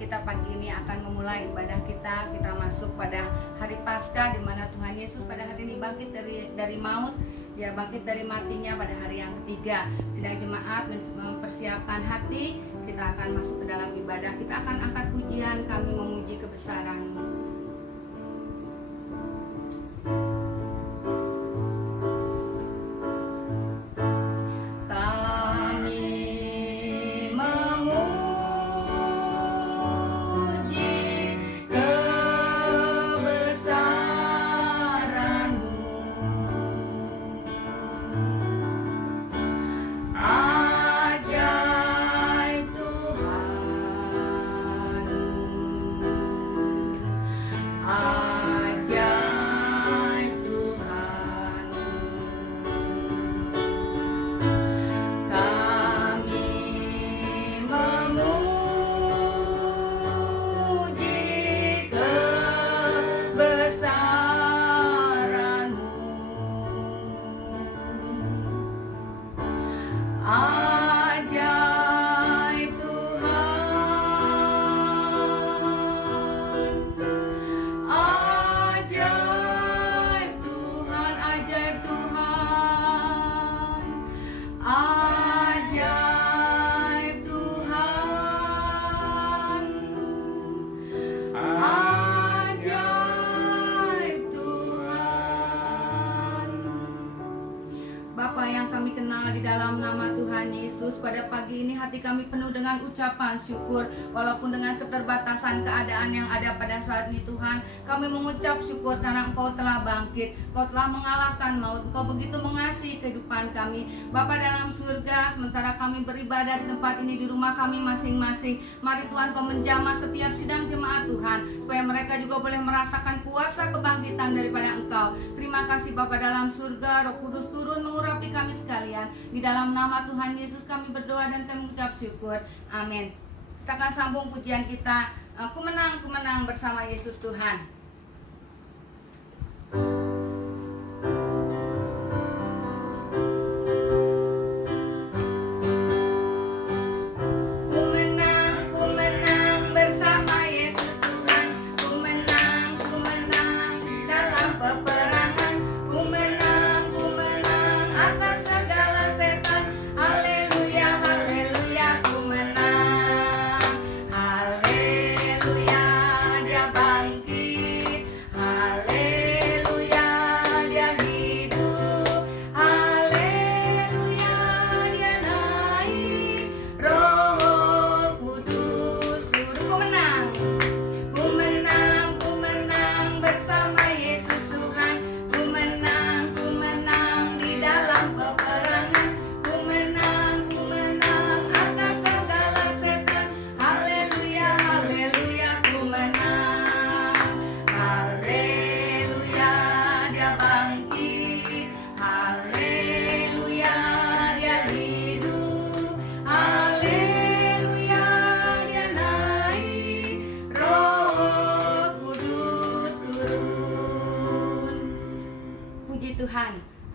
kita pagi ini akan memulai ibadah kita. Kita masuk pada hari Paskah, di mana Tuhan Yesus pada hari ini bangkit dari maut. Dia bangkit dari matinya pada hari yang ketiga. Sedang jemaat mempersiapkan hati, kita akan masuk ke dalam ibadah. Kita akan angkat pujian, kami memuji kebesaran-Mu. Pada pagi ini hati kami penuh dengan ucapan syukur. Walaupun dengan keterbatasan keadaan yang ada pada saat ini Tuhan, kami mengucap syukur karena Engkau telah bangkit, Engkau telah mengalahkan maut, Engkau begitu mengasihi kehidupan kami. Bapa dalam surga, sementara kami beribadah di tempat ini, di rumah kami masing-masing, mari Tuhan Kau menjamah setiap sidang jemaat Tuhan, supaya mereka juga boleh merasakan kuasa kebangkitan daripada Engkau. Terima kasih Bapa dalam surga, Roh Kudus turun mengurapi kami sekalian. Di dalam nama Tuhan Yesus kami berdoa dan kami mengucap syukur. Amin. Kita akan sambung pujian kita, Ku menang bersama Yesus Tuhan.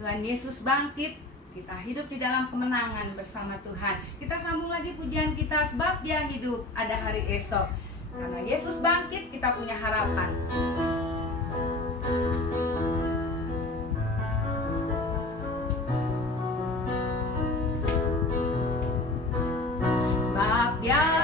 Tuhan Yesus bangkit, kita hidup di dalam kemenangan bersama Tuhan. Kita sambung lagi pujian kita, sebab Dia hidup, ada hari esok. Karena Yesus bangkit, kita punya harapan. Sebab Dia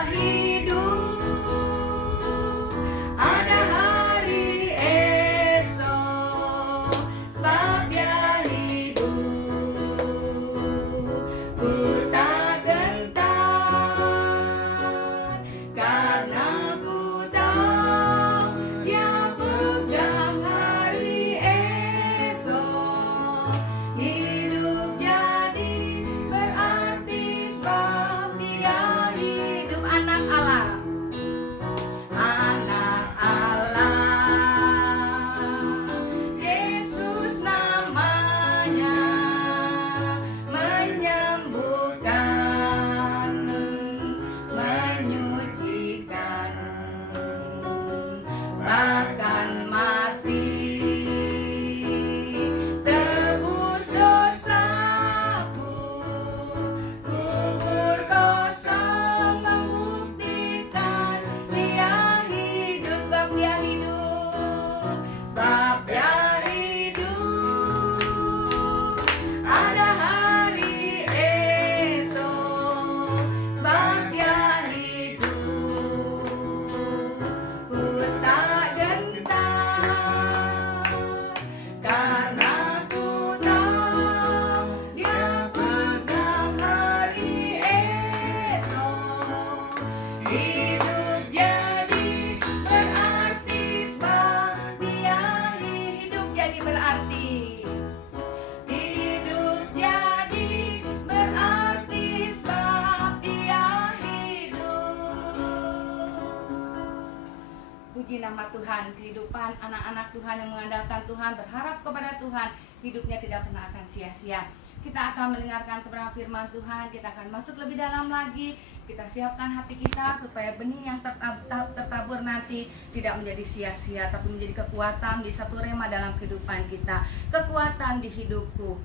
nama Tuhan. Kehidupan anak-anak Tuhan yang mengandalkan Tuhan, berharap kepada Tuhan, hidupnya tidak pernah akan sia-sia. Kita akan mendengarkan kebenaran firman Tuhan, kita akan masuk lebih dalam lagi. Kita siapkan hati kita supaya benih yang tertabur nanti tidak menjadi sia-sia, tapi menjadi kekuatan, di satu rema dalam kehidupan kita. Kekuatan di hidupku.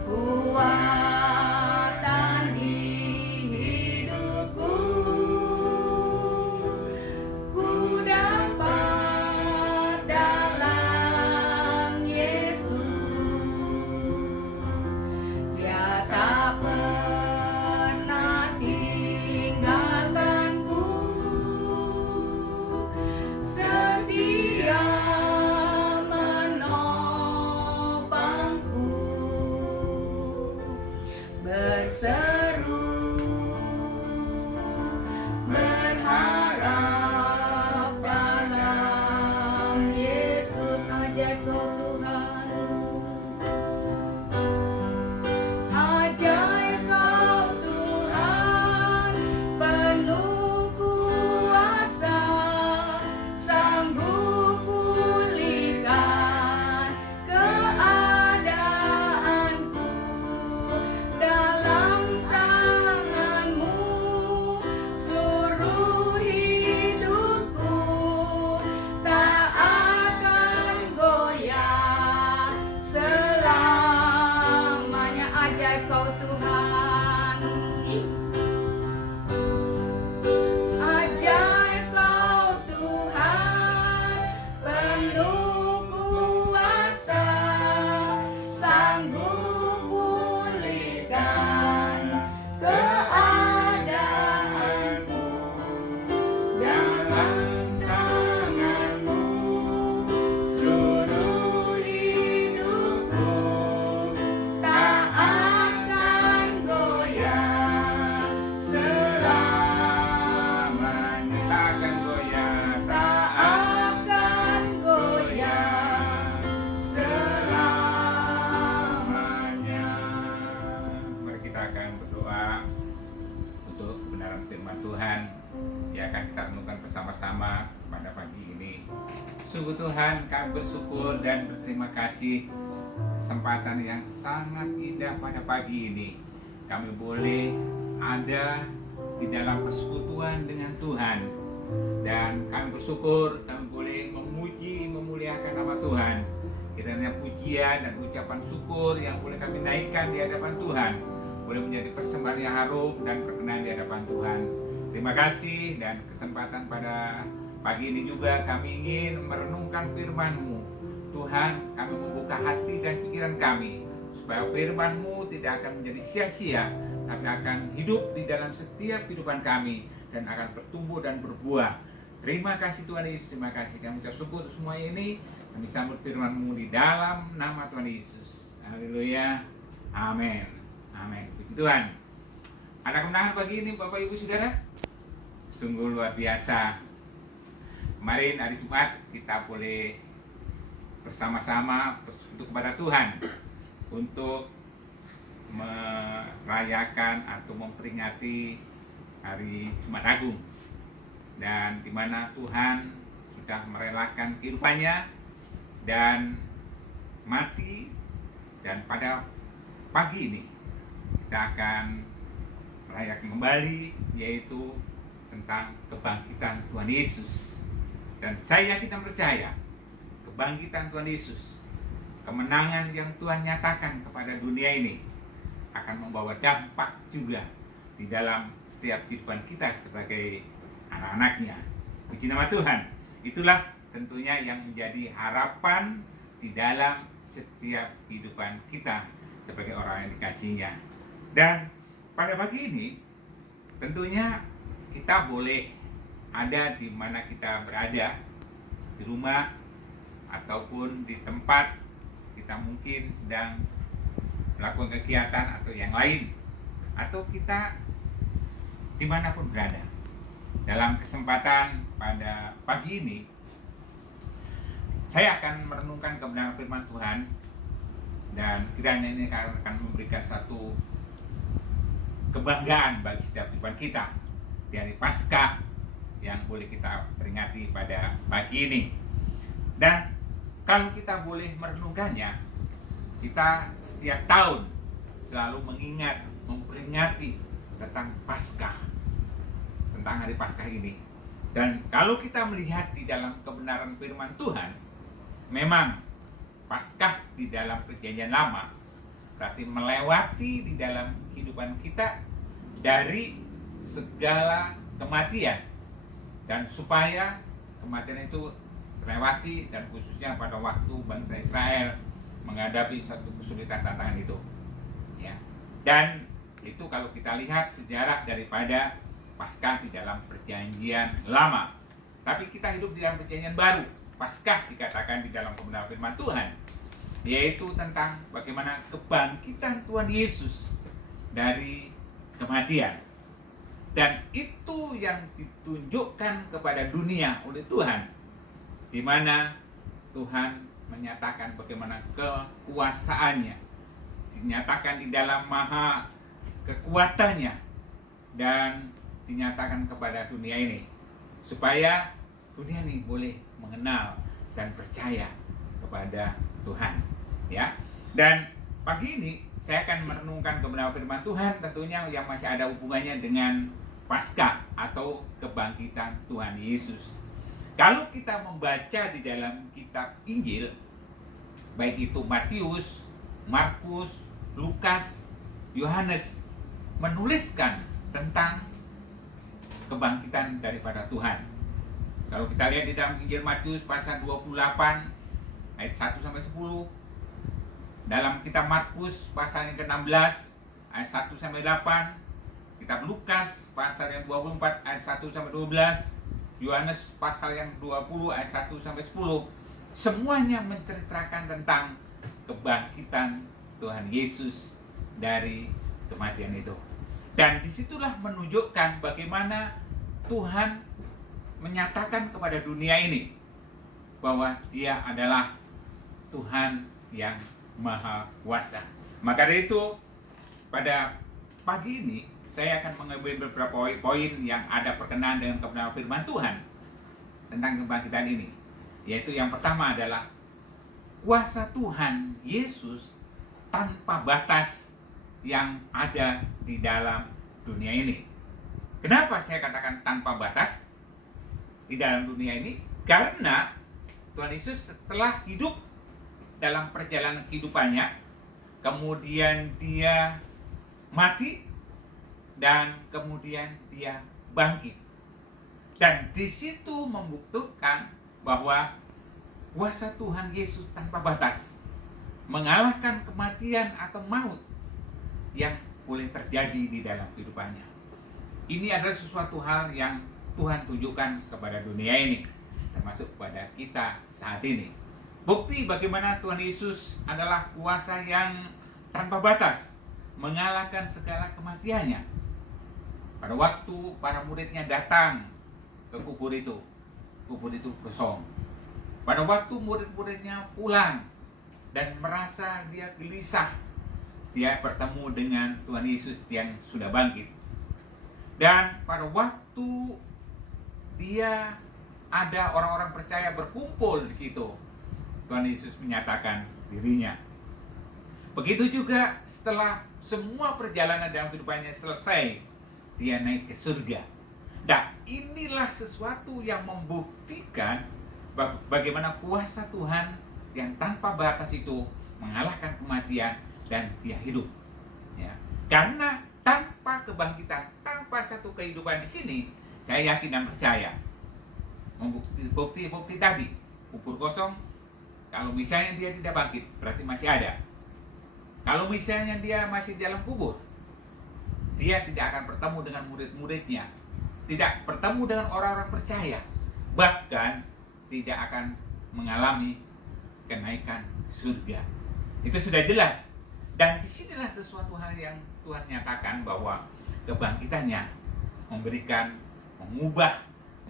Kekuatan di hidupku, ku dapat dalam Yesus. Dia tak pernah tinggalkanku, setia menopangku, berseru berharap dalam Yesus. Ajaib Kau Tuhan, ajaib Kau Tuhan, penuh kuasa, sanggup pulihkan keadaanku. Dalam tangan-Mu seluruh hidupku tak akan goyah selamanya. Ajaib Kau Tuhan, ajaib Kau Tuhan, penuh kuasa, sanggup pulihkan keadaanku. Dalam tangan-Mu seluruh hidupku tak akan goyah selamanya. Tak akan goyah, Tak akan goyah selamanya. Mari kita akan berdoa untuk kebenaran firman Tuhan yang akan kita renungkan bersama-sama pada pagi ini. Sungguh Tuhan, kami bersyukur dan berterima kasih kesempatan yang sangat indah pada pagi ini. Kami boleh ada di dalam persekutuan dengan Tuhan, dan kami bersyukur kami boleh memuji, memuliakan nama Tuhan. Kiranya pujian dan ucapan syukur yang boleh kami naikkan di hadapan Tuhan boleh menjadi persembahan yang harum dan berkenan di hadapan Tuhan. Terima kasih, dan kesempatan pada pagi ini juga kami ingin merenungkan firman-Mu. Tuhan, kami membuka hati dan pikiran kami supaya firman-Mu tidak akan menjadi sia-sia, tapi akan hidup di dalam setiap kehidupan kami dan akan bertumbuh dan berbuah. Terima kasih Tuhan Yesus, terima kasih. Kami ucap syukur untuk semua ini. Kami sambut firman-Mu di dalam nama Tuhan Yesus. Haleluya. Amin. Amin. Puji Tuhan. Ada kemenangan pagi ini Bapak Ibu Saudara. Sungguh luar biasa. Kemarin hari Jumat kita boleh bersama-sama bersekutu kepada Tuhan untuk merayakan atau memperingati hari Jumat Agung, dan di mana Tuhan sudah merelakan kehidupannya dan mati, dan pada pagi ini kita akan merayakan kembali, yaitu tentang kebangkitan Tuhan Yesus. Dan saya yakin dan percaya kebangkitan Tuhan Yesus, kemenangan yang Tuhan nyatakan kepada dunia ini akan membawa dampak juga di dalam setiap kehidupan kita sebagai anak-anaknya. Puji nama Tuhan. Itulah tentunya yang menjadi harapan di dalam setiap kehidupan kita sebagai orang yang dikasihinya. Dan pada pagi ini tentunya kita boleh ada di mana kita berada, di rumah ataupun di tempat kita mungkin sedang melakukan kegiatan atau yang lain, atau kita dimanapun berada. Dalam kesempatan pada pagi ini, saya akan merenungkan kebenaran firman Tuhan, dan kiranya ini akan memberikan satu kebanggaan bagi setiap kehidupan kita di hari Paskah yang boleh kita peringati pada pagi ini. Dan kalau kita boleh merenungkannya, kita setiap tahun selalu mengingat, memperingati tentang Paskah, tentang hari Paskah ini. Dan kalau kita melihat di dalam kebenaran firman Tuhan, memang Paskah di dalam Perjanjian Lama berarti melewati di dalam kehidupan kita dari segala kematian, dan supaya kematian itu terlewati, dan khususnya pada waktu bangsa Israel menghadapi satu kesulitan tantangan itu, ya. Dan itu kalau kita lihat sejarah daripada Paskah di dalam Perjanjian Lama. Tapi kita hidup di dalam Perjanjian Baru. Paskah dikatakan di dalam kebenaran firman Tuhan, yaitu tentang bagaimana kebangkitan Tuhan Yesus dari kematian. Dan itu yang ditunjukkan kepada dunia oleh Tuhan, di mana Tuhan menyatakan bagaimana kekuasaannya, dinyatakan di dalam maha kekuatannya, dan dinyatakan kepada dunia ini, supaya dunia ini boleh mengenal dan percaya kepada Tuhan, ya. Dan pagi ini saya akan merenungkan kebenaran firman Tuhan, tentunya yang masih ada hubungannya dengan Paskah atau kebangkitan Tuhan Yesus. Kalau kita membaca di dalam kitab Injil, baik itu Matius, Markus, Lukas, Yohanes, menuliskan tentang kebangkitan daripada Tuhan. Kalau kita lihat di dalam Injil Matius pasal 28 ayat 1 sampai 10, dalam kitab Markus pasal yang ke-16 ayat 1 sampai 8, kitab Lukas pasal yang 24 ayat 1 sampai 12, Yohanes pasal yang 20 ayat 1 sampai 10, semuanya menceritakan tentang kebangkitan Tuhan Yesus dari kematian itu. Dan disitulah menunjukkan bagaimana Tuhan menyatakan kepada dunia ini bahwa Dia adalah Tuhan yang Maha Kuasa. Maka dari itu, pada pagi ini saya akan mengambil beberapa poin yang ada berkenaan dengan kebenaran firman Tuhan tentang kebangkitan ini. Yaitu yang pertama adalah kuasa Tuhan Yesus tanpa batas yang ada di dalam dunia ini. Kenapa saya katakan tanpa batas di dalam dunia ini? Karena Tuhan Yesus setelah hidup dalam perjalanan kehidupannya, kemudian Dia mati, dan kemudian Dia bangkit. Dan di situ membuktikan bahwa kuasa Tuhan Yesus tanpa batas mengalahkan kematian atau maut yang boleh terjadi di dalam kehidupannya. Ini adalah sesuatu hal yang Tuhan tunjukkan kepada dunia ini, termasuk kepada kita saat ini. Bukti bagaimana Tuhan Yesus adalah kuasa yang tanpa batas mengalahkan segala kematiannya. Pada waktu para muridnya datang ke kubur itu kosong. Pada waktu murid-muridnya pulang dan merasa dia gelisah, dia bertemu dengan Tuhan Yesus yang sudah bangkit. Dan pada waktu dia ada orang-orang percaya berkumpul di situ, Tuhan Yesus menyatakan dirinya. Begitu juga setelah semua perjalanan dalam kehidupannya selesai, dia naik ke surga. Dan inilah sesuatu yang membuktikan bagaimana kuasa Tuhan yang tanpa batas itu mengalahkan kematian dan dia hidup. Ya. Karena tanpa kebangkitan, tanpa satu kehidupan di sini, saya yakin dan percaya bukti tadi, kubur kosong. Kalau misalnya dia tidak bangkit, berarti masih ada. Kalau misalnya dia masih dalam kubur, dia tidak akan bertemu dengan murid-muridnya, tidak bertemu dengan orang-orang percaya, bahkan tidak akan mengalami kenaikan surga. Itu sudah jelas. Dan disinilah sesuatu hal yang Tuhan nyatakan bahwa kebangkitannya mengubah,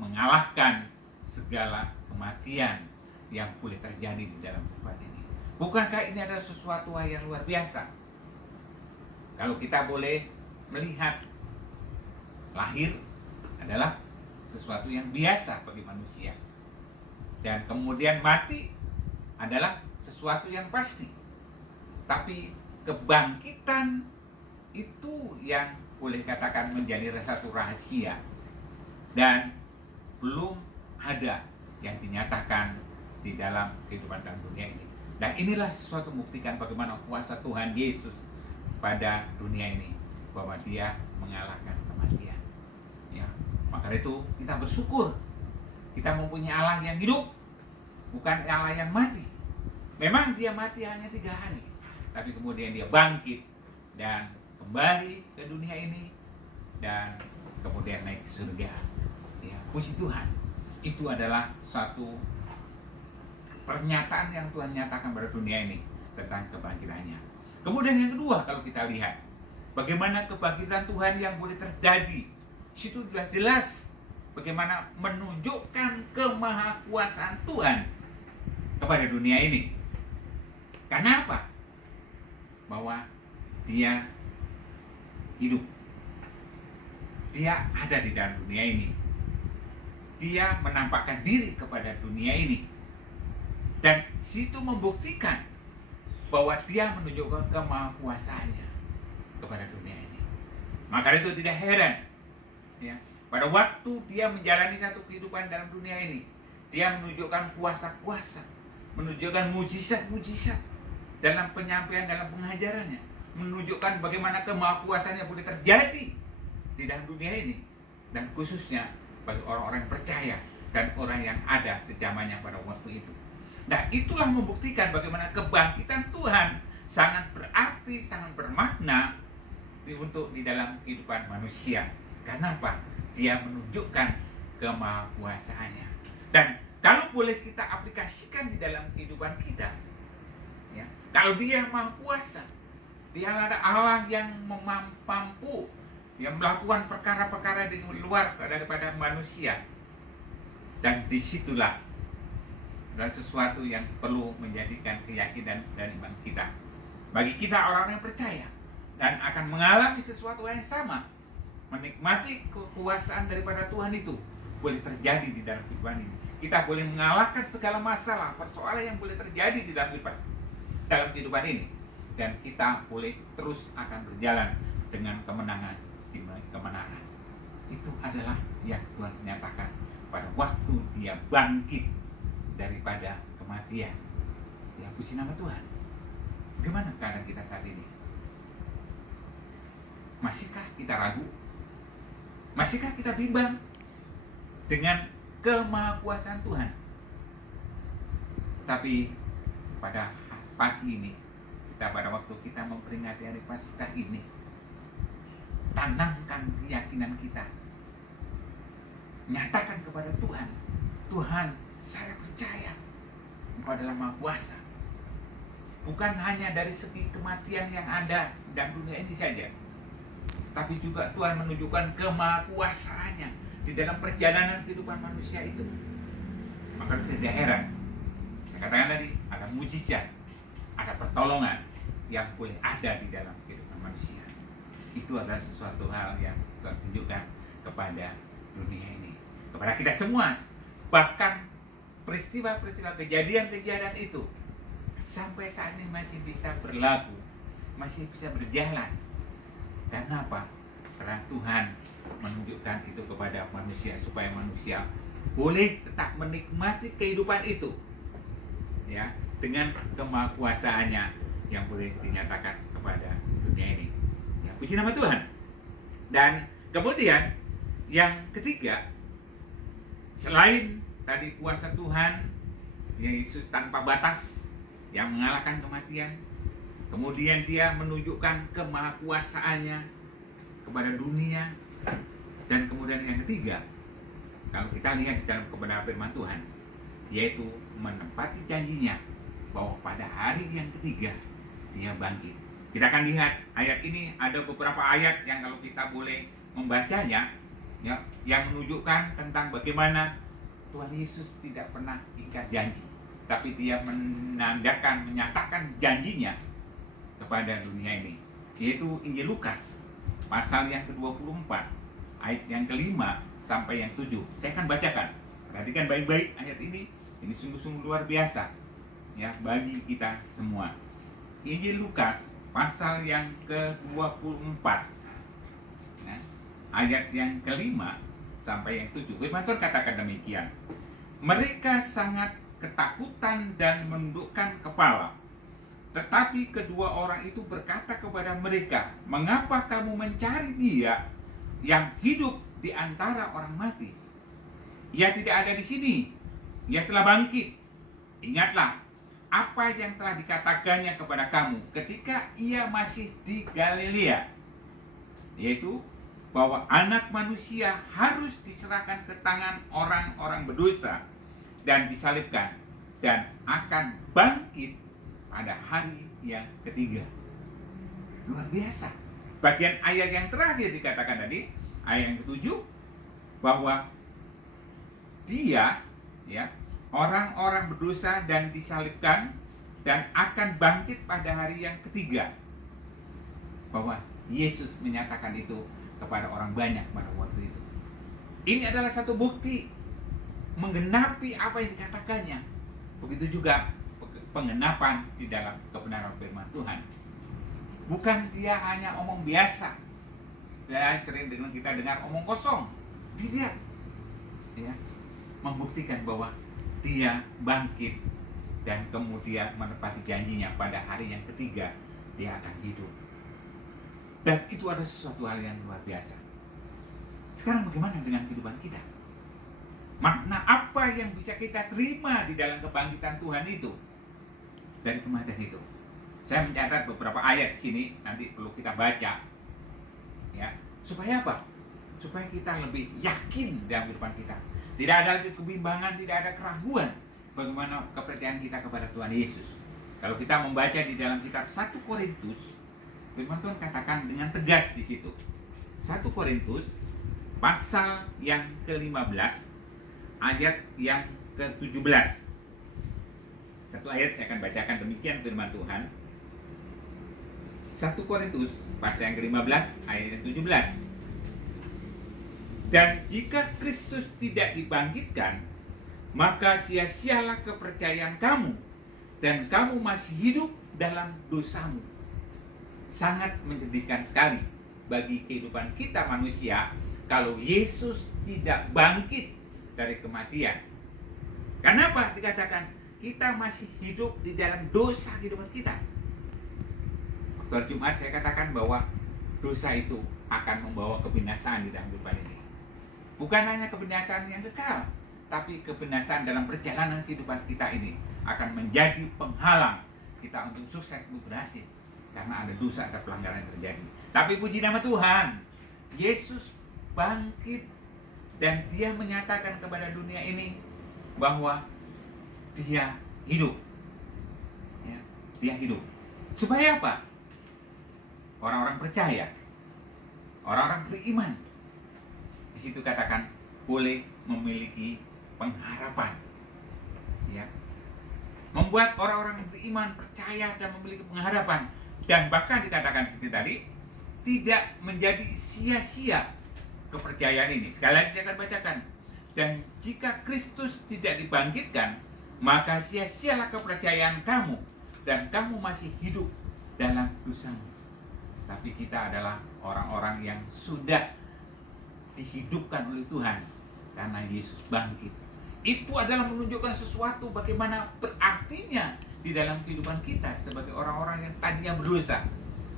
mengalahkan segala kematian yang boleh terjadi di dalam kehidupan ini. Bukankah ini adalah sesuatu yang luar biasa? Kalau kita boleh melihat, lahir adalah sesuatu yang biasa bagi manusia. Dan kemudian mati adalah sesuatu yang pasti. Tapi kebangkitan itu yang boleh katakan menjadi satu rahasia. Dan belum ada yang dinyatakan di dalam kehidupan dalam dunia ini. Dan inilah sesuatu membuktikan bagaimana kuasa Tuhan Yesus pada dunia ini, bahwa Dia mengalahkan kematian. Ya, maka itu kita bersyukur kita mempunyai Allah yang hidup, bukan Allah yang mati. Memang Dia mati hanya 3 hari, tapi kemudian Dia bangkit dan kembali ke dunia ini dan kemudian naik ke surga. Ya, puji Tuhan. Itu adalah suatu pernyataan yang Tuhan nyatakan pada dunia ini tentang kebangkitannya. Kemudian yang kedua, kalau kita lihat bagaimana kebangkitan Tuhan yang boleh terjadi, situ jelas-jelas bagaimana menunjukkan kemahakuasaan Tuhan kepada dunia ini. Karena apa? Bahwa Dia hidup, Dia ada di dalam dunia ini, Dia menampakkan diri kepada dunia ini, dan situ membuktikan bahwa Dia menunjukkan kemahakuasaannya kepada dunia ini. Maka itu tidak heran, ya, pada waktu Dia menjalani satu kehidupan dalam dunia ini, Dia menunjukkan kuasa-kuasa, menunjukkan mujizat-mujizat dalam penyampaian, dalam pengajarannya, menunjukkan bagaimana kemahakuasaannya boleh terjadi di dalam dunia ini, dan khususnya bagi orang-orang yang percaya dan orang yang ada sejamannya pada waktu itu. Nah, itulah membuktikan bagaimana kebangkitan Tuhan sangat berarti, sangat bermakna untuk di dalam kehidupan manusia. Karena apa? Dia menunjukkan kemahakuasaannya. Dan kalau boleh kita aplikasikan di dalam kehidupan kita, ya, kalau Dia Maha Kuasa, Dia ada Allah yang mampu yang melakukan perkara-perkara di luar daripada manusia. Dan disitulah adalah sesuatu yang perlu menjadikan keyakinan dan iman kita. Bagi kita orang-orang yang percaya dan akan mengalami sesuatu yang sama, menikmati kekuasaan daripada Tuhan itu boleh terjadi di dalam kehidupan ini. Kita boleh mengalahkan segala masalah, persoalan yang boleh terjadi di dalam kehidupan ini, dan kita boleh terus akan berjalan dengan kemenangan di kemenangan. Itu adalah yang Tuhan nyatakan pada waktu Dia bangkit daripada kematian. Ya, puji nama Tuhan. Bagaimana keadaan kita saat ini? Masihkah kita ragu? Masihkah kita bimbang dengan kemahakuasaan Tuhan? Tapi pada pagi ini, pada waktu kita memperingati hari Paskah ini, tanamkan keyakinan kita. Nyatakan kepada Tuhan, Tuhan, saya percaya Engkau adalah Maha Kuasa. Bukan hanya dari segi kematian yang ada dalam dunia ini saja, tapi juga Tuhan menunjukkan kemahakuasaannya di dalam perjalanan kehidupan manusia itu. Maka tidak heran, saya katakan tadi, ada mujizat, ada pertolongan yang boleh ada di dalam kehidupan manusia. Itu adalah sesuatu hal yang Tuhan tunjukkan kepada dunia ini, kepada kita semua. Bahkan peristiwa-peristiwa, kejadian-kejadian itu sampai saat ini masih bisa berlaku, masih bisa berjalan. Karena apa? Karena Tuhan menunjukkan itu kepada manusia, supaya manusia boleh tetap menikmati kehidupan itu, ya, dengan kemahakuasaannya yang boleh dinyatakan kepada dunia ini. Ya, puji nama Tuhan. Dan kemudian yang ketiga, selain tadi kuasa Tuhan, Yesus tanpa batas yang mengalahkan kematian, kemudian Dia menunjukkan kemahakuasaannya kepada dunia, dan kemudian yang ketiga, kalau kita lihat di dalam kebenaran firman Tuhan, yaitu menepati janjinya bahwa pada hari yang ketiga Dia bangkit. Kita akan lihat ayat ini, ada beberapa ayat yang kalau kita boleh membacanya, ya, yang menunjukkan tentang bagaimana Tuhan Yesus tidak pernah ingkar janji. tapi dia menyatakan janjinya kepada dunia ini, yaitu Injil Lukas pasal yang ke-24 ayat yang ke-5 sampai yang 7. Saya akan bacakan. Perhatikan baik-baik ayat ini. Ini sungguh-sungguh luar biasa ya bagi kita semua. Injil Lukas pasal yang ke-24 ya, ayat yang ke-5 sampai yang 7. Firman Tuhan katakan demikian. Mereka sangat ketakutan dan menundukkan kepala. Tetapi kedua orang itu berkata kepada mereka, "Mengapa kamu mencari Dia yang hidup di antara orang mati? Ia tidak ada di sini. Ia telah bangkit. Ingatlah apa yang telah dikatakannya kepada kamu ketika Ia masih di Galilea, yaitu bahwa Anak Manusia harus diserahkan ke tangan orang-orang berdosa dan disalibkan dan akan bangkit pada hari yang ketiga." Luar biasa. Bagian ayat yang terakhir dikatakan tadi, ayat yang ke-7, bahwa Dia ya, orang-orang berdosa dan disalibkan dan akan bangkit pada hari yang ketiga. Bahwa Yesus menyatakan itu kepada orang banyak pada waktu itu. Ini adalah satu bukti menggenapi apa yang dikatakannya. Begitu juga penggenapan di dalam kebenaran firman Tuhan. Bukan dia hanya omong biasa. Saya sering kita dengar omong kosong. Tidak. Ya, membuktikan bahwa dia bangkit dan kemudian menepati janjinya pada hari yang ketiga dia akan hidup. Dan itu ada sesuatu hal yang luar biasa. Sekarang bagaimana dengan kehidupan kita? Makna apa yang bisa kita terima di dalam kebangkitan Tuhan itu? Dari kematian itu. Saya mencatat beberapa ayat di sini, nanti perlu kita baca. Ya, supaya apa? Supaya kita lebih yakin dalam kehidupan kita. Tidak ada lagi kebimbangan, tidak ada keraguan bagaimana kepercayaan kita kepada Tuhan Yesus. Kalau kita membaca di dalam kitab 1 Korintus, firman Tuhan katakan dengan tegas di situ. 1 Korintus pasal yang ke-15 ayat yang ke-17. Satu ayat saya akan bacakan demikian firman Tuhan. 1 Korintus pasal yang ke-15 ayat yang 17. Dan jika Kristus tidak dibangkitkan, maka sia-sialah kepercayaan kamu dan kamu masih hidup dalam dosamu. Sangat menyedihkan sekali bagi kehidupan kita manusia kalau Yesus tidak bangkit dari kematian. Kenapa dikatakan kita masih hidup di dalam dosa kehidupan kita? Waktu hari Jumat saya katakan bahwa dosa itu akan membawa kebinasaan di dalam kehidupan ini. Bukan hanya kebinasaan yang kekal, tapi kebinasaan dalam perjalanan kehidupan kita ini akan menjadi penghalang kita untuk sukses, untuk berhasil. Karena ada dosa, ada pelanggaran yang terjadi. Tapi puji nama Tuhan, Yesus bangkit dan Dia menyatakan kepada dunia ini bahwa Dia hidup. Ya, Dia hidup. Supaya apa? Orang-orang percaya, orang-orang beriman, di situ katakan boleh memiliki pengharapan. Ya, membuat orang-orang beriman percaya dan memiliki pengharapan. Dan bahkan dikatakan di sini tadi, tidak menjadi sia-sia kepercayaan ini. Sekali lagi saya akan bacakan. Dan jika Kristus tidak dibangkitkan, maka sia-sialah kepercayaan kamu dan kamu masih hidup dalam dosamu. Tapi kita adalah orang-orang yang sudah dihidupkan oleh Tuhan karena Yesus bangkit. Itu adalah menunjukkan sesuatu bagaimana berartinya di dalam kehidupan kita sebagai orang-orang yang tadinya berdosa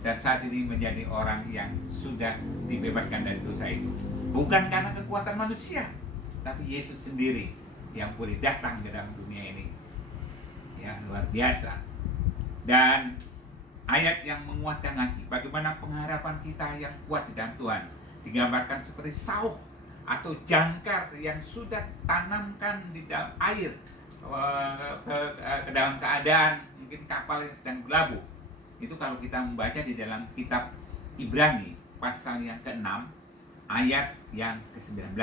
dan saat ini menjadi orang yang sudah dibebaskan dari dosa itu. Bukan karena kekuatan manusia, tapi Yesus sendiri yang boleh datang ke dalam dunia ini. Ya, luar biasa. Dan ayat yang menguatkan lagi bagaimana pengharapan kita yang kuat di dalam Tuhan digambarkan seperti sauh atau jangkar yang sudah tanamkan di dalam air ke dalam keadaan mungkin kapal yang sedang berlabuh. Itu kalau kita membaca di dalam kitab Ibrani pasal yang ke-6 ayat yang ke-19.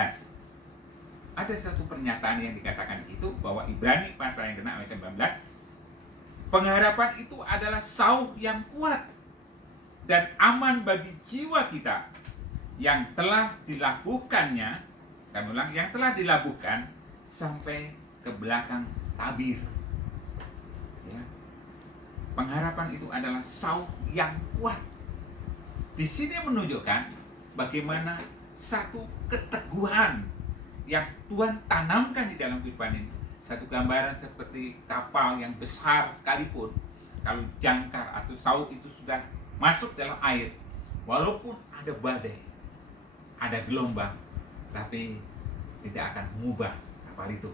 ada satu pernyataan yang dikatakan di situ bahwa Ibrani pasal yang ke-6 ayat 19, pengharapan itu adalah sauh yang kuat dan aman bagi jiwa kita yang telah dilabuhkannya, kami ulang, yang telah dilabuhkan sampai ke belakang tabir. Ya. Pengharapan itu adalah sauh yang kuat. Di sini menunjukkan bagaimana satu keteguhan yang Tuhan tanamkan di dalam kehidupan ini. Satu gambaran seperti kapal yang besar sekalipun, kalau jangkar atau sauh itu sudah masuk dalam air, walaupun ada badai, ada gelombang, tapi tidak akan mengubah kapal itu.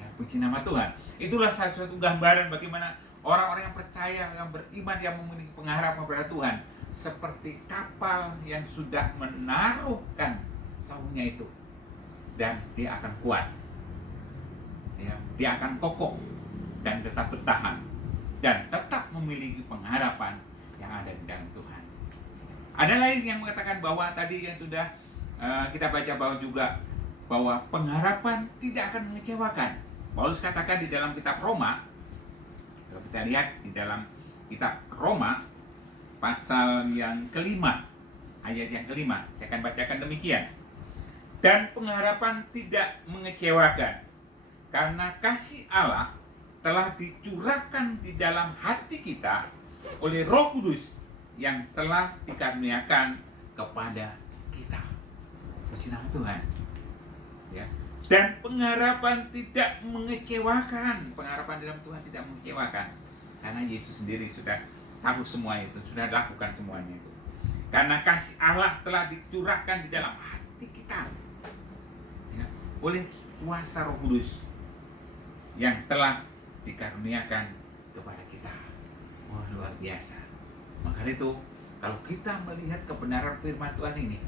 Ya, puji nama Tuhan. Itulah satu gambaran bagaimana orang-orang yang percaya, yang beriman, yang memiliki pengharapan pada Tuhan, seperti kapal yang sudah menaruhkan sauhnya itu, dan dia akan kuat, ya, dia akan kokoh dan tetap bertahan dan tetap memiliki pengharapan yang ada di dalam Tuhan. Ada lain yang mengatakan bahwa tadi yang sudah kita baca bahwa juga bahwa pengharapan tidak akan mengecewakan. Paulus katakan di dalam kitab Roma, kalau kita lihat di dalam kitab Roma pasal yang kelima, ayat yang kelima, saya akan bacakan demikian. Dan pengharapan tidak mengecewakan, karena kasih Allah telah dicurahkan di dalam hati kita oleh Roh Kudus yang telah dikaruniakan kepada kita. Puji nama Tuhan. Ya. Dan pengharapan tidak mengecewakan. Pengharapan dalam Tuhan tidak mengecewakan, karena Yesus sendiri sudah tahu semua itu, sudah lakukan semuanya itu. Karena kasih Allah telah dicurahkan di dalam hati kita, ya, oleh kuasa Roh Kudus yang telah dikaruniakan kepada kita. Wah, luar biasa. Maka itu, kalau kita melihat kebenaran firman Tuhan ini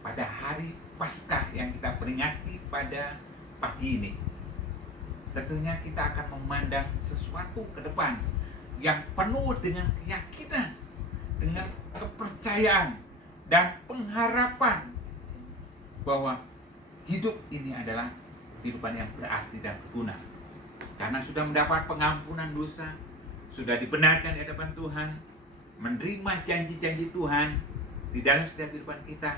pada hari Paskah yang kita peringati pada pagi ini, tentunya kita akan memandang sesuatu ke depan yang penuh dengan keyakinan, dengan kepercayaan dan pengharapan bahwa hidup ini adalah kehidupan yang berarti dan berguna, karena sudah mendapat pengampunan dosa, sudah dibenarkan di hadapan Tuhan, menerima janji-janji Tuhan di dalam setiap kehidupan kita,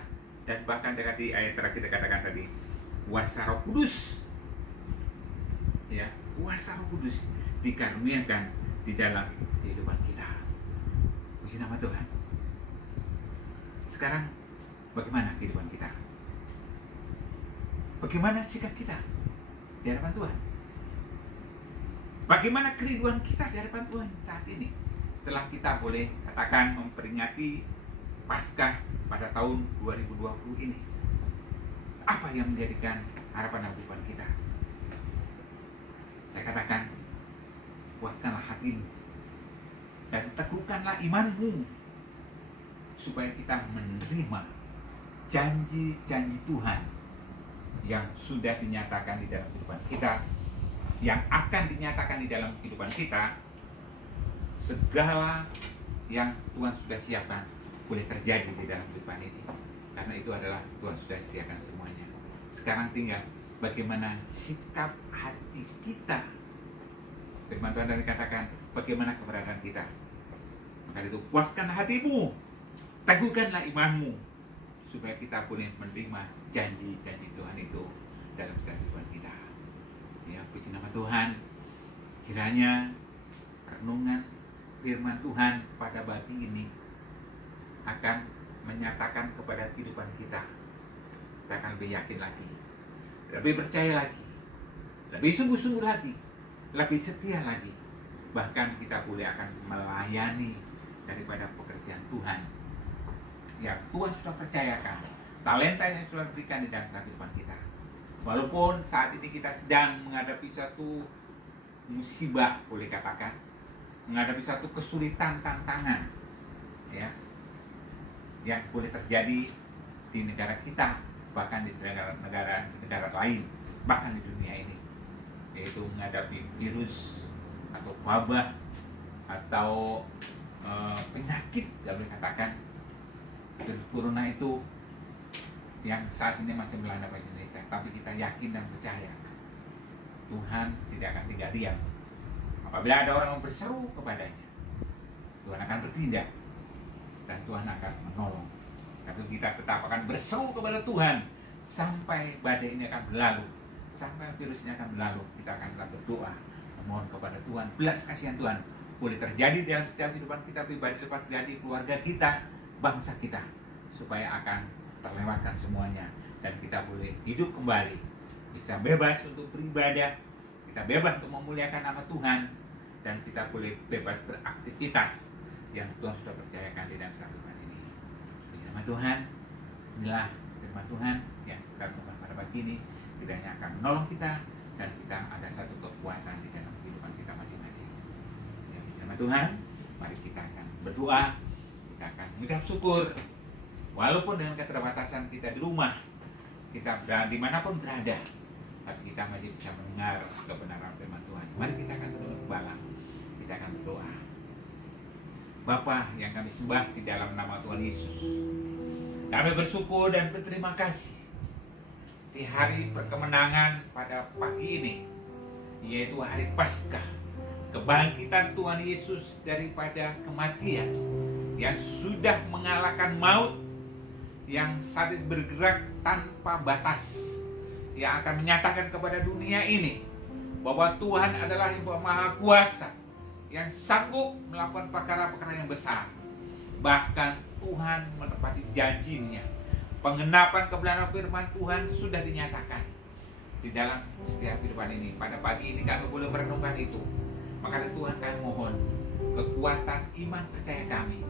dan bahkan di ayat terakhir kita katakan tadi, kuasa Roh Kudus, ya, kuasa Roh Kudus dikaruniakan di dalam kehidupan kita. Puji nama Tuhan. Sekarang bagaimana kehidupan kita? Bagaimana sikap kita di hadapan Tuhan? Bagaimana kerinduan kita di hadapan Tuhan saat ini, setelah kita boleh katakan memperingati Paskah pada tahun 2020 ini? Apa yang menjadikan harapan dalam kehidupan kita? Saya katakan, kuatkanlah hatimu dan teguhkanlah imanmu, supaya kita menerima janji-janji Tuhan yang sudah dinyatakan di dalam kehidupan kita, yang akan dinyatakan di dalam kehidupan kita. Segala yang Tuhan sudah siapkan boleh terjadi di dalam kehidupan ini, karena itu adalah Tuhan sudah sediakan semuanya. Sekarang tinggal bagaimana sikap hati kita. Firman Tuhan tadi katakan, bagaimana keberadaan kita. Maka itu, kuatkanlah hatimu, teguhkanlah imanmu, supaya kita boleh menerima janji-janji Tuhan itu dalam setiap kehidupan kita. Ya, puji nama Tuhan. Kiranya renungan firman Tuhan pada pagi ini akan menyatakan kepada kehidupan kita. Kita akan lebih yakin lagi, lebih percaya lagi, lebih sungguh-sungguh lagi, lebih setia lagi. Bahkan kita boleh akan melayani daripada pekerjaan Tuhan yang Tuhan sudah percayakan, talenta yang sudah berikan di dalam kehidupan kita. Walaupun saat ini kita sedang menghadapi suatu musibah, boleh katakan, menghadapi suatu kesulitan, tantangan, ya, yang boleh terjadi di negara kita, bahkan di negara lain, bahkan di dunia ini, yaitu menghadapi virus atau wabah atau penyakit, boleh katakan, virus corona itu yang saat ini masih melanda Indonesia. tapi kita yakin dan percaya Tuhan tidak akan tinggal diam. Apabila ada orang yang berseru kepadanya, Tuhan akan bertindak dan Tuhan akan menolong. Tapi kita tetap akan berseru kepada Tuhan sampai badai ini akan berlalu, sampai virus ini akan berlalu. Kita akan tetap berdoa, memohon kepada Tuhan. Belas kasihan Tuhan boleh terjadi dalam setiap kehidupan kita pribadi, tempat pribadi, keluarga kita, bangsa kita, supaya akan terlewatkan semuanya dan kita boleh hidup kembali, bisa bebas untuk beribadah, kita bebas untuk memuliakan nama Tuhan, dan kita boleh bebas beraktivitas yang Tuhan sudah percayakan di dalam kehidupan ini. Nama Tuhan, inilah firman Tuhan yang kita lakukan pada pagi ini, kiranya akan menolong kita dan kita ada satu kekuatan di dalam kehidupan kita masing-masing. Ya, nama Tuhan, mari kita akan berdoa, kita akan mengucap syukur, walaupun dengan keterbatasan kita di rumah, kita berada dimanapun berada, tapi kita masih bisa mendengar kebenaran firman Tuhan. Mari kita akan berdoa kembali, kita akan berdoa. Bapa yang kami sembah di dalam nama Tuhan Yesus, kami bersyukur dan berterima kasih di hari perkemenangan pada pagi ini, yaitu hari Paskah, kebangkitan Tuhan Yesus daripada kematian, yang sudah mengalahkan maut, yang sadis bergerak tanpa batas, yang akan menyatakan kepada dunia ini bahwa Tuhan adalah yang Maha Kuasa, yang sanggup melakukan perkara-perkara yang besar. Bahkan Tuhan menepati janjinya. Pengenapan kebenaran firman Tuhan sudah dinyatakan di dalam setiap kehidupan ini. Pada pagi ini kami boleh merenungkan itu. Maka Tuhan, kami mohon kekuatan iman percaya kami,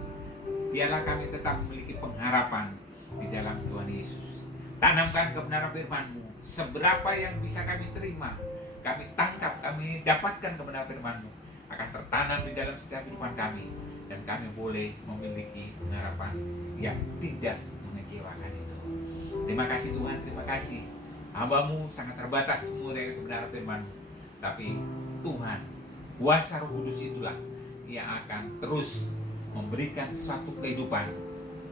biarlah kami tetap memiliki pengharapan di dalam Tuhan Yesus. Tanamkan kebenaran firman-Mu. Seberapa yang bisa kami terima, kami tangkap, kami dapatkan kebenaran firman-Mu, akan tertanam di dalam setiap kehidupan kami, dan kami boleh memiliki pengharapan yang tidak mengecewakan itu. Terima kasih Tuhan, terima kasih. Hamba-Mu sangat terbatas umur dengan kebenaran firman-Mu, tapi Tuhan, kuasa Roh Kudus itulah yang akan terus memberikan satu kehidupan,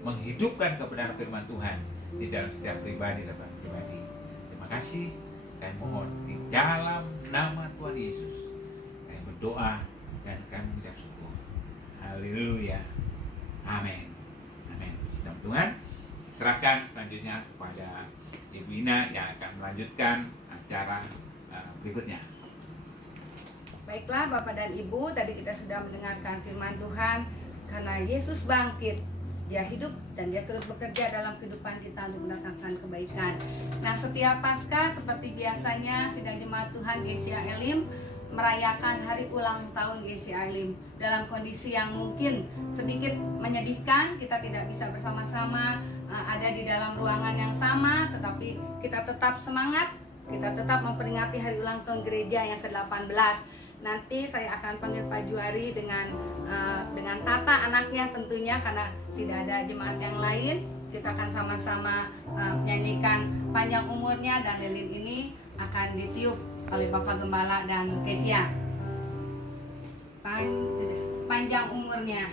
menghidupkan kebenaran firman Tuhan di dalam setiap pribadi. Terima kasih, kami mohon di dalam nama Tuhan Yesus kami berdoa dan kami mengucap syukur. Haleluya, amin, amin. Puji nama Tuhan. Serahkan selanjutnya kepada Ibu Ina yang akan melanjutkan acara berikutnya. Baiklah Bapak dan Ibu, tadi kita sudah mendengarkan firman Tuhan. Karena Yesus bangkit, Dia hidup dan Dia terus bekerja dalam kehidupan kita untuk mendatangkan kebaikan. Nah, setiap Paskah seperti biasanya sidang jemaat Tuhan GCA Elim merayakan hari ulang tahun GCA Elim dalam kondisi yang mungkin sedikit menyedihkan. Kita tidak bisa bersama-sama ada di dalam ruangan yang sama, tetapi kita tetap semangat, kita tetap memperingati hari ulang tahun gereja yang ke-18. Nanti saya akan panggil Pak Juari dengan Tata anaknya tentunya, karena tidak ada jemaat yang lain. Kita akan sama-sama menyanyikan Panjang Umurnya, dan lilin ini akan ditiup oleh Bapak Gembala dan Kesia. Panjang umurnya,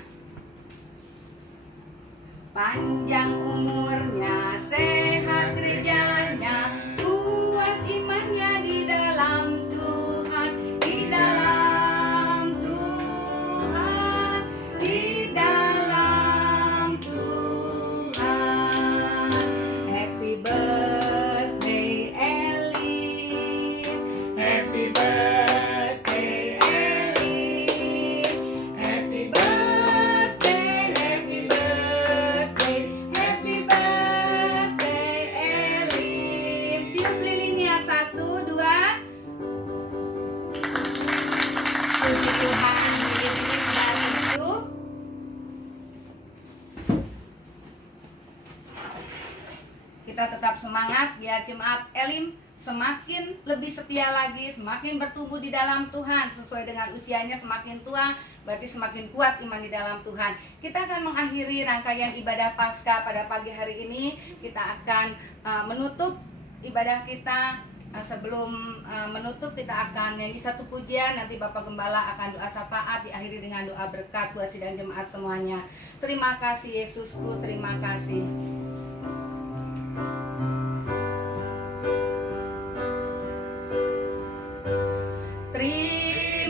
panjang umurnya, sehat gerejanya, kuat imannya di dalam Tuhan, di dalam Tuhan, di dalam Tuhan. Happy birthday Elin, happy birthday Elin, happy birthday, happy birthday, happy birthday Elin. Tiup lilinnya, 1, 2. Puji Tuhan, lilin ini sudah ditiup. Kita tetap semangat, biar jemaat Elim semakin lebih setia lagi, semakin bertumbuh di dalam Tuhan. Sesuai dengan usianya semakin tua, berarti semakin kuat iman di dalam Tuhan. Kita akan mengakhiri rangkaian ibadah Paskah pada pagi hari ini. Kita akan menutup ibadah kita. Sebelum menutup, kita akan nyanyi satu pujian. Nanti Bapak Gembala akan doa syafaat, diakhiri dengan doa berkat buat sidang jemaat semuanya. Terima kasih Yesusku, terima kasih.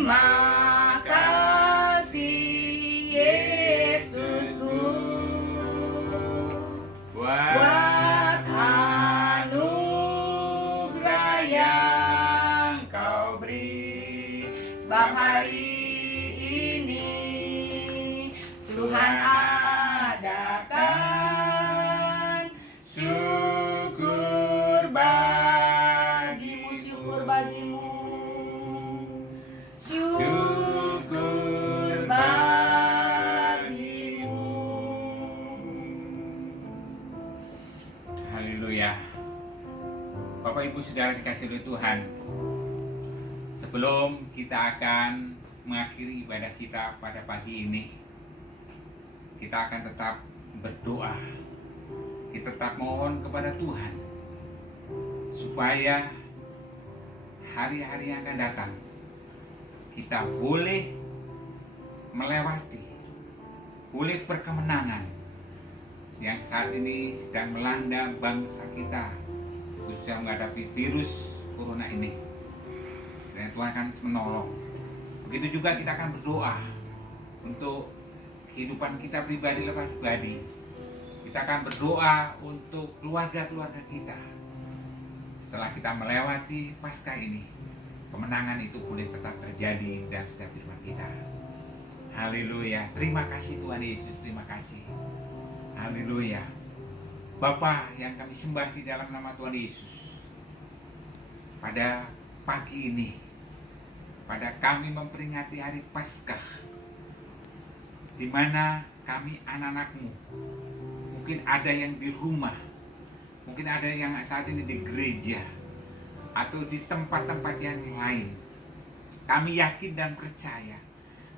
Terima kasih Yesusku buat anugerah yang kau beri. Sebab hari ini Tuhan adakan syukur bagimu, syukur bagimu, syukur bagimu. Haleluya. Bapak Ibu Saudara dikasihi oleh Tuhan, sebelum kita akan mengakhiri ibadah kita pada pagi ini, kita akan tetap berdoa. Kita tetap mohon kepada Tuhan supaya hari-hari yang akan datang kita boleh melewati, boleh berkemenangan yang saat ini sedang melanda bangsa kita, khususnya menghadapi virus corona ini. Dan Tuhan akan menolong. Begitu juga kita akan berdoa untuk kehidupan kita pribadi lepas pribadi. Kita akan berdoa untuk keluarga-keluarga kita. Setelah kita melewati Paskah ini, kemenangan itu boleh tetap terjadi dalam setiap kehidupan kita. Haleluya. Terima kasih Tuhan Yesus, terima kasih. Haleluya. Bapa yang kami sembah di dalam nama Tuhan Yesus, pada pagi ini, pada kami memperingati hari Paskah, di mana kami anak-anak-Mu, mungkin ada yang di rumah, mungkin ada yang saat ini di gereja atau di tempat-tempat yang lain. Kami yakin dan percaya,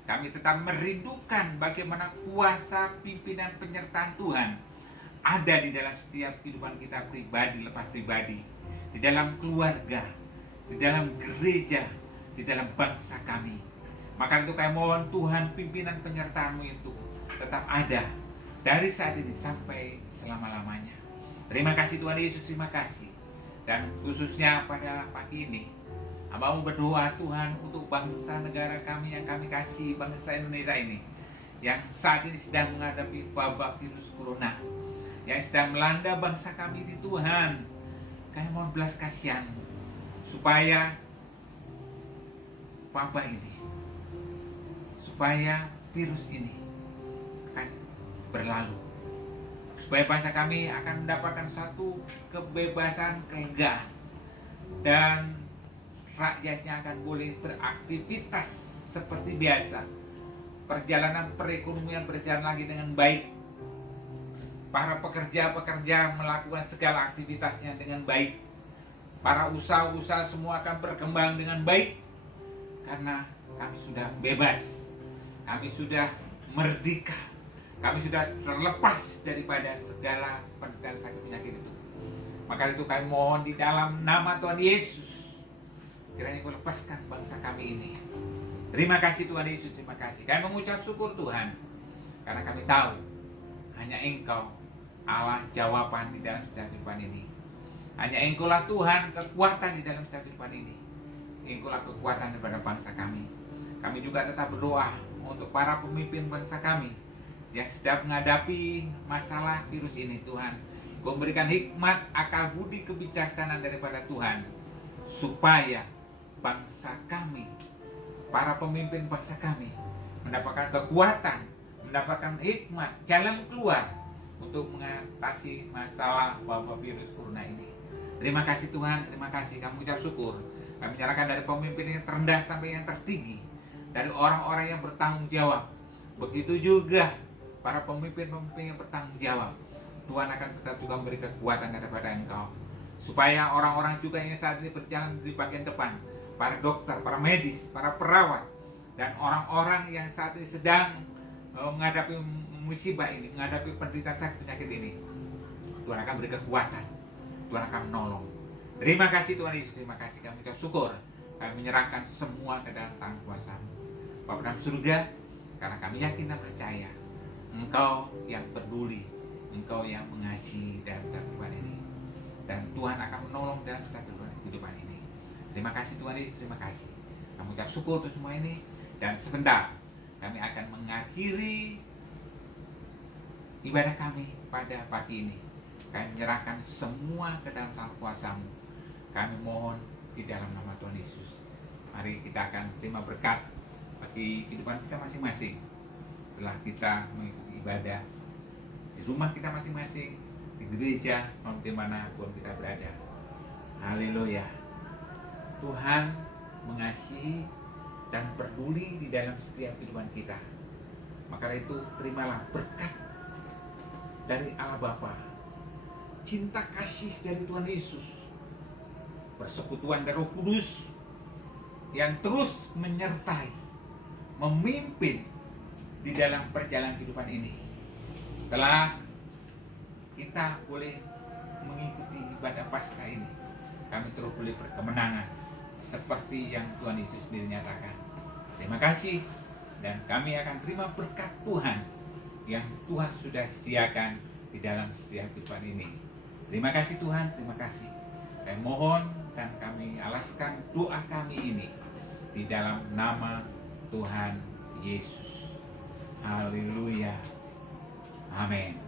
kami tetap merindukan bagaimana kuasa pimpinan penyertaan Tuhan ada di dalam setiap kehidupan kita pribadi lepas pribadi, di dalam keluarga, di dalam gereja, di dalam bangsa kami. Maka itu kami mohon Tuhan, pimpinan penyertaan-Mu itu tetap ada dari saat ini sampai selama-lamanya. Terima kasih Tuhan Yesus, terima kasih. Dan khususnya pada pagi ini, Hamba-Mu berdoa Tuhan untuk bangsa negara kami yang kami kasih, bangsa Indonesia ini, yang saat ini sedang menghadapi wabah virus corona, yang sedang melanda bangsa kami di Tuhan. Kami mohon belas kasihan-Mu supaya wabah ini, supaya virus ini akan berlalu, supaya bangsa kami akan mendapatkan satu kebebasan, kelegaan, dan rakyatnya akan boleh beraktivitas seperti biasa. Perjalanan perekonomian berjalan lagi dengan baik. Para pekerja-pekerja melakukan segala aktivitasnya dengan baik. Para usaha-usaha semua akan berkembang dengan baik, karena kami sudah bebas, kami sudah merdeka, kami sudah terlepas daripada segala penderitaan sakit penyakit itu. Maka itu kami mohon di dalam nama Tuhan Yesus, kiranya Kau lepaskan bangsa kami ini. Terima kasih Tuhan Yesus, terima kasih. Kami mengucap syukur Tuhan, karena kami tahu hanya Engkau Allah jawaban di dalam setiap kehidupan ini. Hanya Engkau lah Tuhan kekuatan di dalam setiap kehidupan ini. Engkau lah kekuatan daripada bangsa kami. Kami juga tetap berdoa untuk para pemimpin bangsa kami yang sedang menghadapi masalah virus ini. Tuhan, Kau berikan hikmat, akal budi, kebijaksanaan daripada Tuhan, supaya bangsa kami, para pemimpin bangsa kami, mendapatkan kekuatan, mendapatkan hikmat, jalan keluar untuk mengatasi masalah wabah virus corona ini. Terima kasih Tuhan, terima kasih. Kami ucap syukur. Kami menyerahkan dari pemimpin yang terendah sampai yang tertinggi, dari orang-orang yang bertanggung jawab. Begitu juga para pemimpin-pemimpin yang bertanggung jawab. Tuhan akan tetap juga memberi kekuatan daripada Engkau, supaya orang-orang juga yang saat ini berjalan di bagian depan, para dokter, para medis, para perawat, dan orang-orang yang saat ini sedang menghadapi musibah ini, menghadapi penderitaan sakit penyakit ini, Tuhan akan beri kekuatan, Tuhan akan menolong. Terima kasih Tuhan Yesus, terima kasih. Kami ucap syukur. Kami menyerahkan semua ke dalam tangan kuasa-Mu, Bapa dalam surga, karena kami yakin dan percaya Engkau yang peduli, Engkau yang mengasihi dalam kehidupan ini, dan Tuhan akan menolong dalam setiap kehidupan ini. Terima kasih Tuhan Yesus, terima kasih. Kami ucap syukur untuk semua ini. Dan sebentar kami akan mengakhiri ibadah kami pada pagi ini. Kami menyerahkan semua ke dalam tangan kuasa-Mu. Kami mohon di dalam nama Tuhan Yesus. Mari kita akan terima berkat bagi kehidupan kita masing-masing. Setelah kita mengikuti ibadah di rumah kita masing-masing, di gereja, maupun dimanapun kita berada. Haleluya. Tuhan mengasihi dan peduli di dalam setiap kehidupan kita. Maka itu terimalah berkat dari Allah Bapa, cinta kasih dari Tuhan Yesus, persekutuan dari Roh Kudus yang terus menyertai, memimpin di dalam perjalanan kehidupan ini. Setelah kita boleh mengikuti ibadah Paskah ini, kami terus boleh berkemenangan seperti yang Tuhan Yesus sendiri nyatakan. Terima kasih, dan kami akan terima berkat Tuhan yang Tuhan sudah sediakan di dalam setiap kehidupan ini. Terima kasih Tuhan, terima kasih. Kami mohon dan kami alaskan doa kami ini di dalam nama Tuhan Yesus. Haleluya. Amin.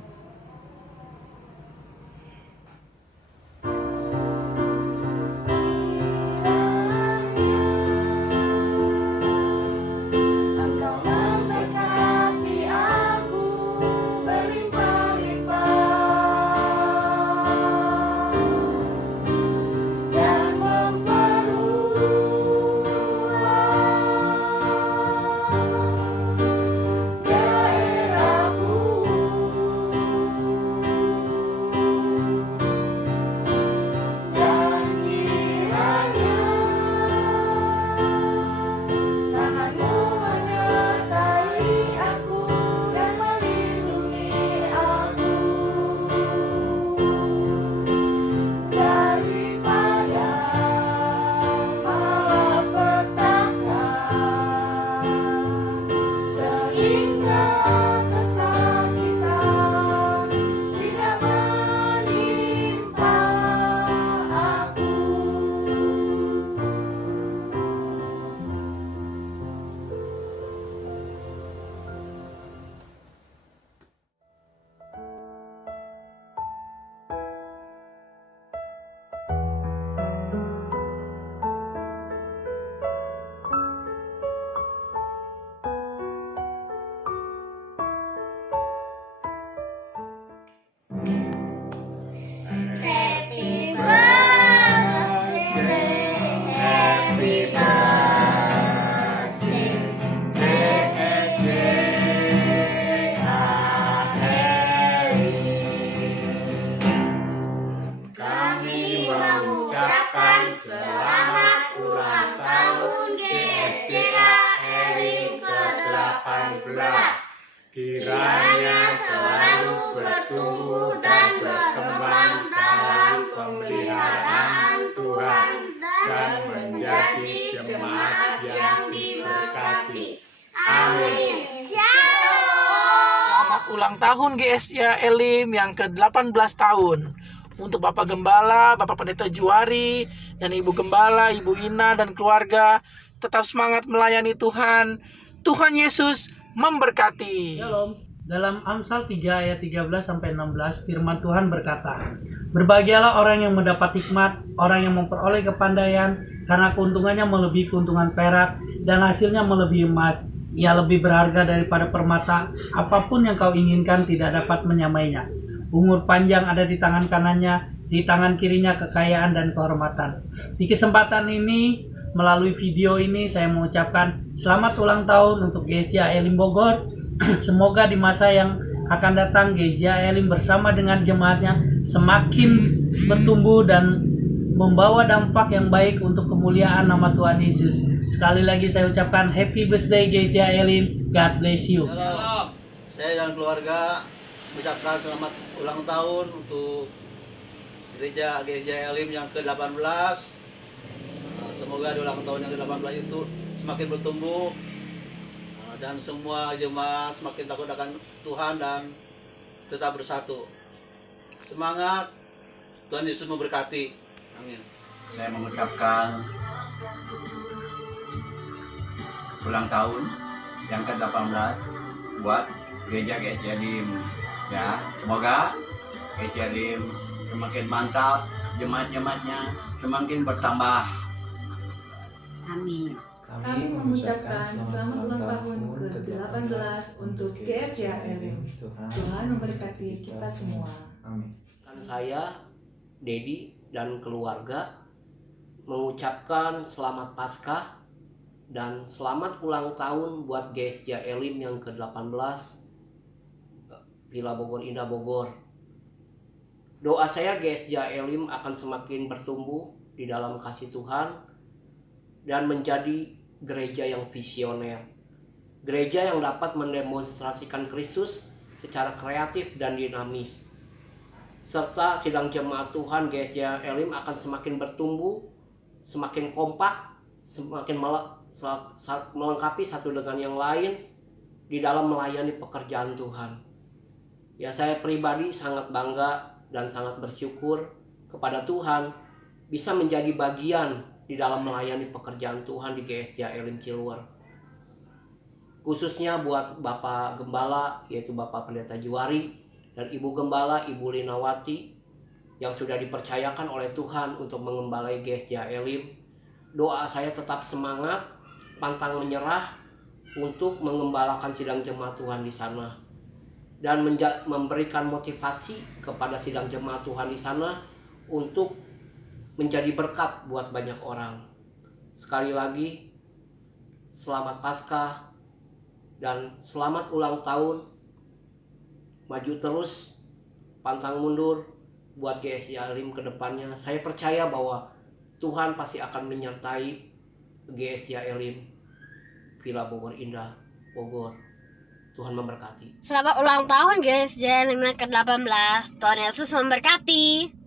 Kiranya selalu bertumbuh dan berkembang dalam pemeliharaan Tuhan dan menjadi jemaat yang diberkati. Amin. Selamat ulang tahun GSJ Elim yang ke-18 tahun. Untuk Bapak Gembala, Bapak Pendeta Juari, dan Ibu Gembala, Ibu Ina, dan keluarga, tetap semangat melayani Tuhan. Tuhan Yesus memberkati. Shalom. Dalam Amsal 3 ayat 13-16 firman Tuhan berkata, "Berbahagialah orang yang mendapat hikmat, orang yang memperoleh kepandaian, karena keuntungannya melebihi keuntungan perak dan hasilnya melebihi emas. Ia lebih berharga daripada permata, apapun yang kau inginkan tidak dapat menyamainya. Umur panjang ada di tangan kanannya, di tangan kirinya kekayaan dan kehormatan." Di kesempatan ini, melalui video ini saya mengucapkan selamat ulang tahun untuk GSJ Elim Bogor. Semoga di masa yang akan datang GSJ Elim bersama dengan jemaatnya semakin bertumbuh dan membawa dampak yang baik untuk kemuliaan nama Tuhan Yesus. Sekali lagi saya ucapkan happy birthday GSJ Elim. God bless you. Halo, saya dan keluarga ucapkan selamat ulang tahun untuk gereja GSJ Elim yang ke-18. Semoga di ulang tahun yang ke-18 itu semakin bertumbuh dan semua jemaat semakin takut akan Tuhan dan tetap bersatu. Semangat, Tuhan Yesus memberkati. Amin. Saya mengucapkan ulang tahun yang ke-18 buat gereja GSJ Elim. Ya, semoga GSJ Elim semakin mantap, jemaat-jemaatnya semakin bertambah. Amin. Kami mengucapkan selamat ulang tahun ke-18 untuk GSJ Elim. Tuhan memberkati kita semua. Dan saya, Dedi dan keluarga mengucapkan selamat Paskah dan selamat ulang tahun buat GSJ Elim yang ke-18 Villa Bogor Indah Bogor. Doa saya GSJ Elim akan semakin bertumbuh di dalam kasih Tuhan dan menjadi gereja yang visioner. Gereja yang dapat mendemonstrasikan Kristus secara kreatif dan dinamis. Serta sidang jemaat Tuhan GSJ Elim akan semakin bertumbuh, semakin kompak, semakin melengkapi satu dengan yang lain di dalam melayani pekerjaan Tuhan. Ya, saya pribadi sangat bangga dan sangat bersyukur kepada Tuhan bisa menjadi bagian di dalam melayani pekerjaan Tuhan di GSJ Elim Ciluer. Khususnya buat Bapak Gembala, yaitu Bapak Pendeta Juwari, dan Ibu Gembala, Ibu Linawati, yang sudah dipercayakan oleh Tuhan untuk mengembalai GSJ Elim. Doa saya tetap semangat, pantang menyerah untuk mengembalakan sidang jemaat Tuhan di sana. Dan memberikan motivasi kepada sidang jemaat Tuhan di sana untuk menjadi berkat buat banyak orang. Sekali lagi, selamat Paskah dan selamat ulang tahun. Maju terus, pantang mundur buat GSJ Elim ke depannya. Saya percaya bahwa Tuhan pasti akan menyertai GSJ Elim Villa Bogor Indah Bogor. Tuhan memberkati. Selamat ulang tahun GSJ Elim yang ke-18. Tuhan Yesus memberkati.